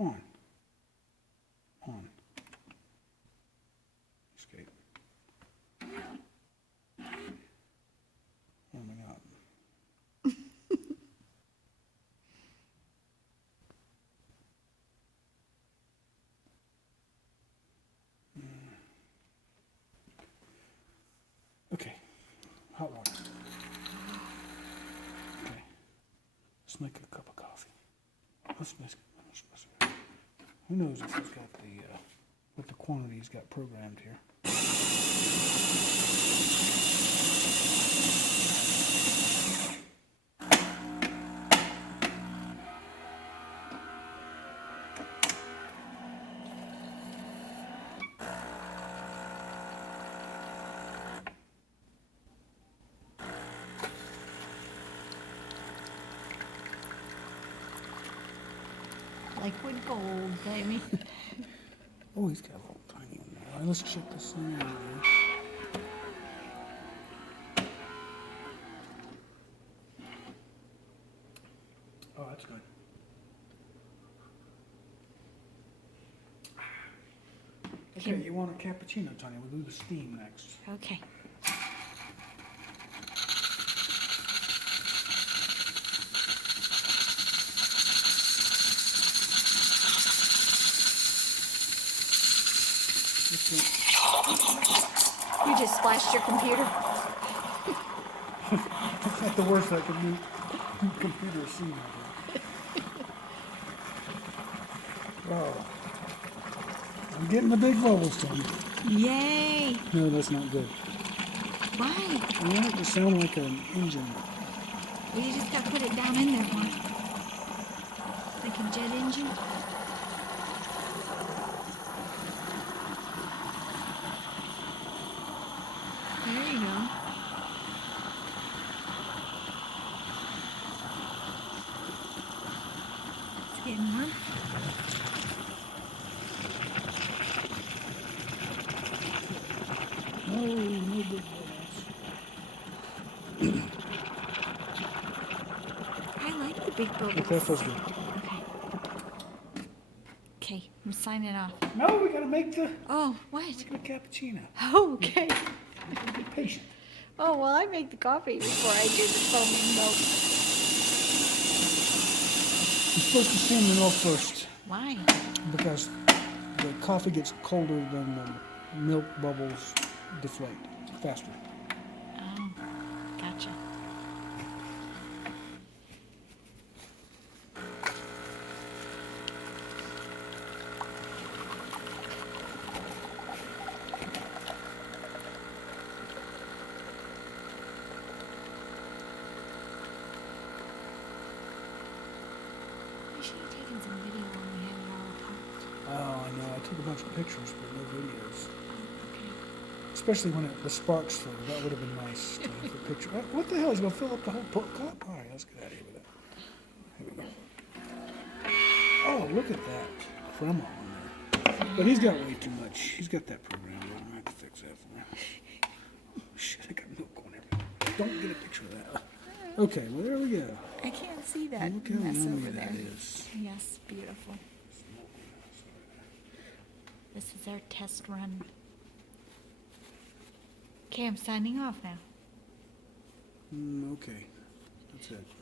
On. Escape. Warming up. Okay, hot water. Okay, let's make a cup of coffee. Who knows if it's got the what the quantity's got programmed here. Liquid gold, baby. Oh, he's got a little tiny one there. All right, let's check this thing out here. Oh, that's good. Okay, you want a cappuccino, Tanya? We'll do the steam next. Okay. You just splashed your computer. That's not the worst I could do. Computer scene. Oh, I'm getting the big bubbles, Tanya. Yay! No, that's not good. Why? You want it to sound like an engine. Well, you just gotta put it down in there more. Like a jet engine. There you go. It's getting warm. No big bubbles. I like the big bubbles. Okay, that feels good. Okay. Okay, I'm signing off. No, we gotta make the Oh, what? cappuccino. Oh, okay. Be patient. Oh, well, I make the coffee before I do the foaming milk. You're supposed to steam the milk first Why? because the coffee gets colder than the milk bubbles deflate faster. Oh, gotcha. I should have taken some video when we had it all apart. Oh, I know. I took a bunch of pictures, but no videos. Oh, okay. Especially when the sparks flew. That would have been nice to have the picture. What the hell? He's going to fill up the whole cup? All right, let's get out of here with that. Here we go. Oh, look at that crema on there. But he's got way too much. He's got that programmed. I'm going to have to fix that for him. Oh, shit, I got milk on everything. Don't get a picture of that. Okay, well, there we go. I can't see that Look how mess yummy over that there. is. Yes, beautiful. This is our test run. Okay, I'm signing off now. Okay, that's it.